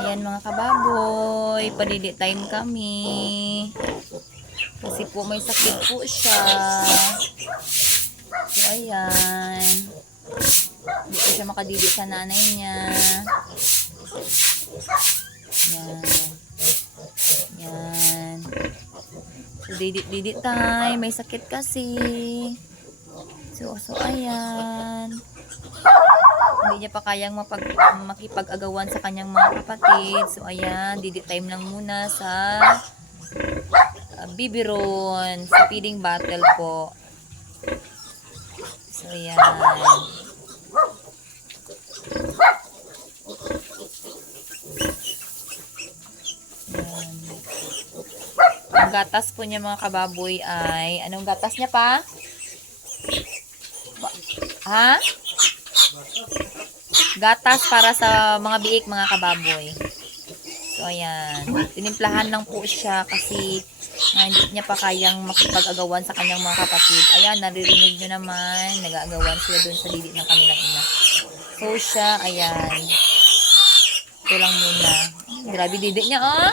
Ayan mga kababoy, padidi time kami. Kasi po may sakit po siya. So ayan. Hindi po siya makadidi sa nanay niya. Yan. Yan. So didi didi time, may sakit kasi. So, so ayan hindi niya pa kayang mapag, makipag-agawan sa kanyang mga kapatid. So, ayan, didi time lang muna sa uh, bibiron, sa feeding battle po. So, ayan. Ang gatas po niya mga kababoy ay, anong gatas niya pa? Ha? Gatas para sa mga biik, mga kababoy. So, ayan. Tinimplahan lang po siya kasi nga, hindi niya pa kayang makipag-agawan sa kanyang mga kapatid. Ayan, naririnig nyo naman. Nag-aagawan sila dun sa didi ng kanilang ina. So, siya, ayan. Ito lang muna. Grabe didi niya, ah.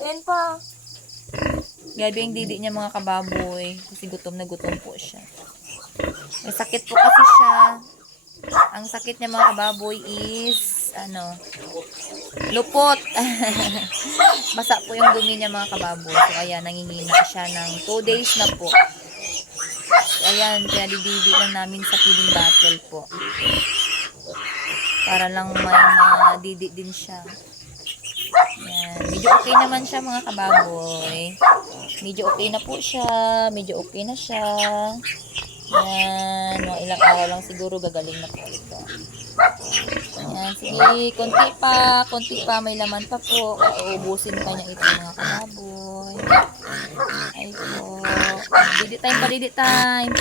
Ayan pa. Grabe yung didi niya, mga kababoy. Kasi gutom na gutom po siya. May sakit po kasi siya. Ang sakit niya mga kababoy is ano, lupot. Basa po yung dumi niya mga kababoy. So ayan, nangingina siya ng 2 days na po. So ayan, pinadididi lang namin sa feeding battle po. Para lang may madidi din siya. Ayan. Medyo okay naman siya mga kababoy. Medyo okay na po siya. Medyo okay na siya. Yan, mga ilang araw lang siguro gagaling na po ito. Yan, sige, konti pa, konti pa, may laman pa po. Uubusin pa niya ito mga kanaboy. Ay po. Didi time pa, didi time.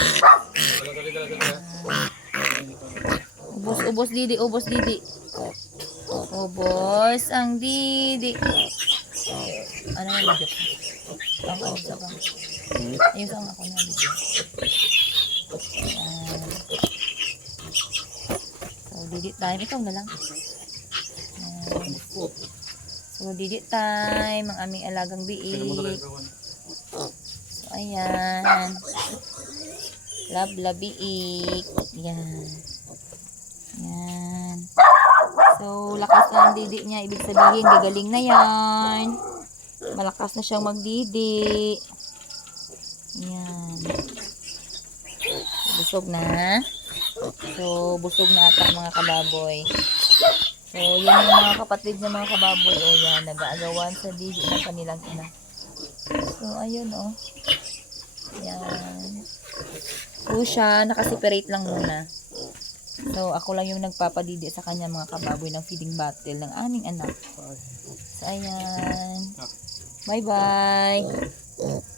Ubos, ubos didi, ubos didi. Ubos ang didi. Ano yung video? Ang sa bang? Ayun sa video. Ayan. So, didi time. Ikaw na lang. Ayan. So, didi time. Ang aming alagang biik. So, ayan. Lab, labiik. Yan. Yan. So, lakas na ang didi niya. Ibig sabihin, gagaling na yan. Malakas na siyang magdidi. Yan. Busog na. So, busog na ata mga kababoy. So, yun yung mga kapatid ng mga kababoy. O yan, nag-aagawan sa didi ng kanilang ina. So, ayun o. Yan. So, siya, nakaseparate lang muna. So, ako lang yung nagpapadidi sa kanya mga kababoy ng feeding battle ng aming anak. So, ayan. Bye-bye.